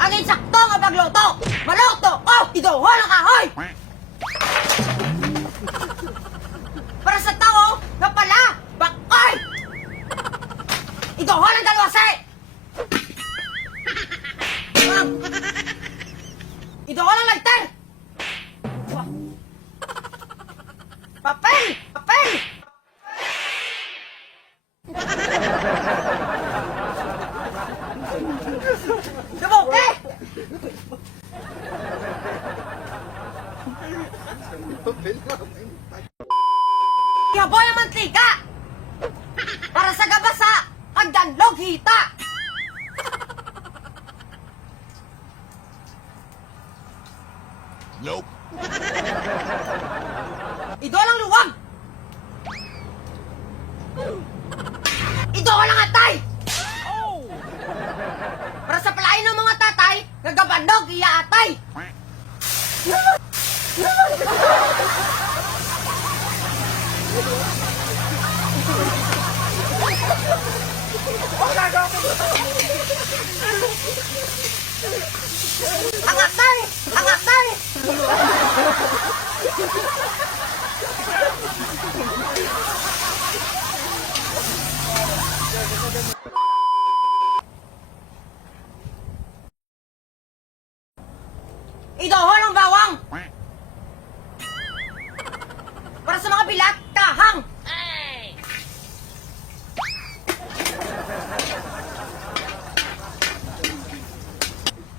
Ang insakto nga pagluto! Maluto ko! Iduhol ang kahoy! Para sa tao nga pala, bakoy! Iduhol ang dalawasi! Iduhol ang lagter! Papel! Papel! Nabuke! Yaboy ang mantika! Para sa gabasa, agdanlog hita! Nope. Idol ang luwag! Idol ang atay! Para sa palain ng mga tatay, nagabanog iya atay! Ang atay! Ang atay! Idohol ang bawang! Para sa mga bilat, kahang!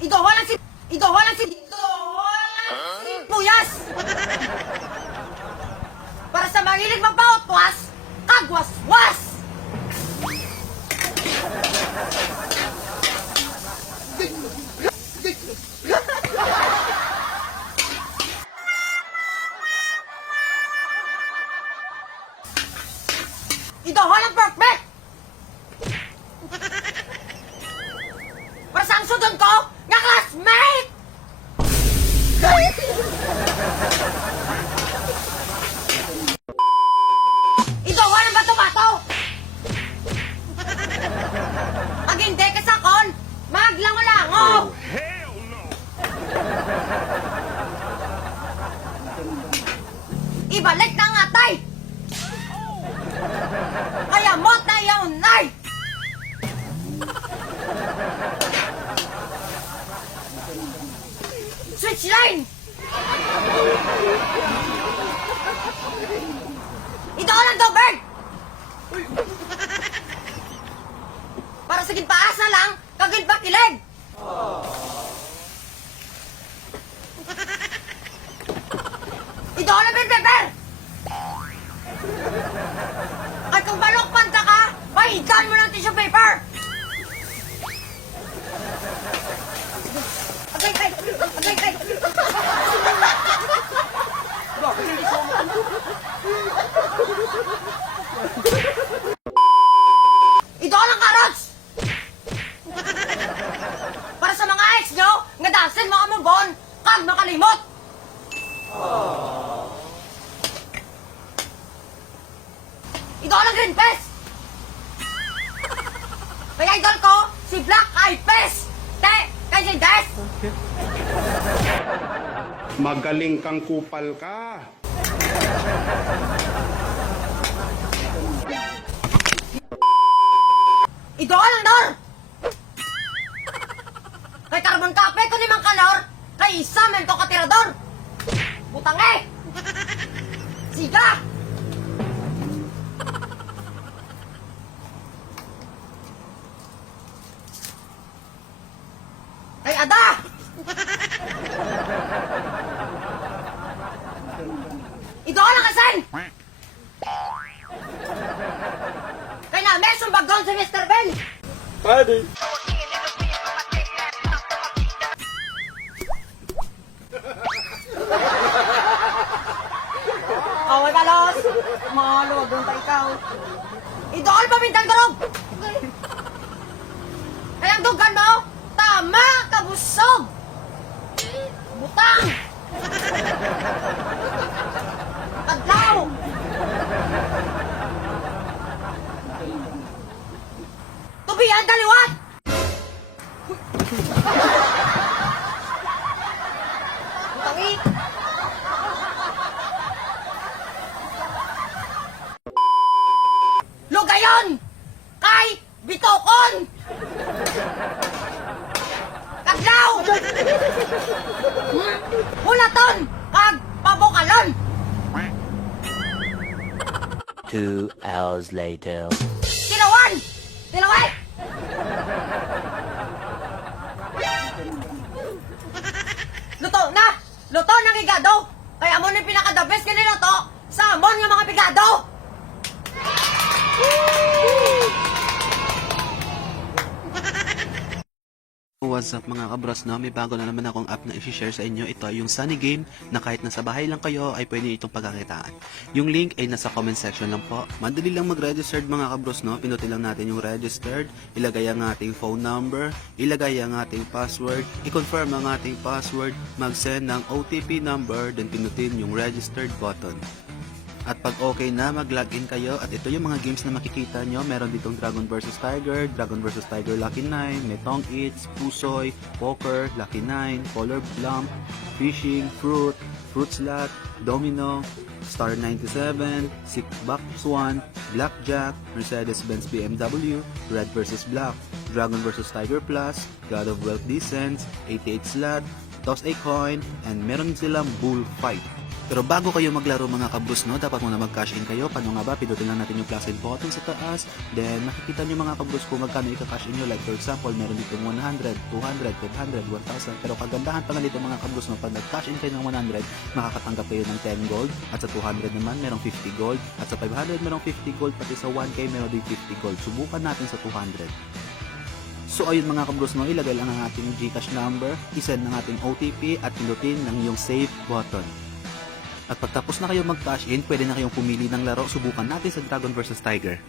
Idohol ang Idohol ang sibuyas! Para sa mahilig magpautwas, kagwas-was! Idohol ang pork neck! Para sa ang sudon ko, nga classmate! Idohol ang bato-bato! Pag hindi ka sakon, maglango-lango! Hell no. Ibalik na ang atay! Kaya mot na iyaw nay! Switch line! Idoon ang dobert! Para sa ginpaasa lang, kagid pa kilig! Idoon ang pepper! At kung balokpan ka ka, pahigan mo ng tissue paper! Agay, agay! Agay, agay! Idool ang carrots! Para sa mga ex nyo, nga dasin mga mubon, kag makalimot! Idol ang green pest! Kaya idol ko, si Black Eyed Pest! Te, kay Des! Magaling kang kupal ka. Idol ang Nor! Kay Carbon Cafe ko ni Mang Kanor, kay isa men ko katirador! Butang eh! Siga! Kay Ada! Idol ang asin! Kay na, may sumbagon si Mr. Ben! Pwede. Away kalos! Malo, doon tayo ikaw. Idol pa bintang durog! Kaya ang dugan mo, tama kabusog! Butang! Kadlaw! Tubian kaliwat! Hulaton! Kag pabukalon! 2 hours later. Tilawan! Tilaway! Luto na! Luto ng higado! Kaya mo na pinaka-the best kanila to sa amon ng mga pigado! What's up mga kabros, no? May bago na naman akong app na i-share sa inyo. Ito ay yung Sunny Game na kahit nasa bahay lang kayo ay pwede itong pagkakitaan. Yung link ay nasa comment section lang po. Madali lang mag-registered mga kabros, no? Pinutin lang natin yung registered, ilagay ang ating phone number, ilagay ang ating password, i-confirm ang ating password, mag-send ng OTP number, then pinutin yung registered button. At pag okay na, mag-login kayo at ito yung mga games na makikita nyo. Meron ditong Dragon vs. Tiger, Dragon vs. Tiger Lucky 9, may Tong Eats, Pusoy, Poker, Lucky 9, Color Lump, Fishing, Fruit, Fruit Slot, Domino, Star 97, Sick Box 1, Blackjack, Mercedes-Benz BMW, Red vs. Black, Dragon vs. Tiger Plus, God of Wealth Descents, 88 Slot, Toss a Coin, and meron silang Bullfight. Pero bago kayo maglaro mga kabros, no, dapat muna mag-cash in kayo. Paano nga ba? Pindutin lang natin yung plus in button sa taas. Then, makikita nyo mga kabros kung magkano ika-cash in nyo. Like for example, meron dito 100, 200, 500, 1,000. Pero kagandahan pa nga dito mga kabros, no, pag nag-cash in kayo ng 100, makakatanggap kayo ng 10 gold. At sa 200 naman, merong 50 gold. At sa 500, merong 50 gold. Pati sa 1K, meron din 50 gold. Subukan natin sa 200. So ayun mga kabros, no, ilagay lang ang ating Gcash number, isend ng ating OTP at pindutin ng yung save button. At pagtapos na kayo mag-cash in, pwede na kayong pumili ng laro. Subukan natin sa Dragon vs. Tiger.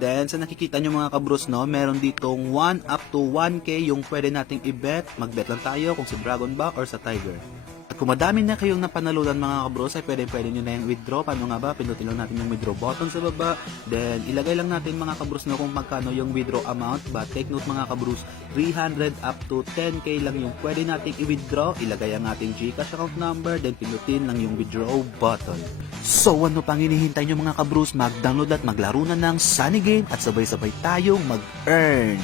Then, sa nakikita nyo mga kabros, no, meron ditong 1 up to 1K yung pwede nating i-bet. Mag-bet lang tayo kung sa Dragon ba or sa Tiger. At kung madami na kayong napanalunan mga kabros, ay pwede nyo na yung withdraw. Paano nga ba? Pindutin lang natin yung withdraw button sa baba. Then, ilagay lang natin mga kabros na kung magkano yung withdraw amount. But take note mga kabros, 300 up to 10K lang yung pwede nating i-withdraw. Ilagay ang ating Gcash account number. Then, pindutin lang yung withdraw button. So, ano pang hinihintay nyo mga kabros? Mag-download at maglaro na ng Sunny Game at sabay-sabay tayong mag-earn.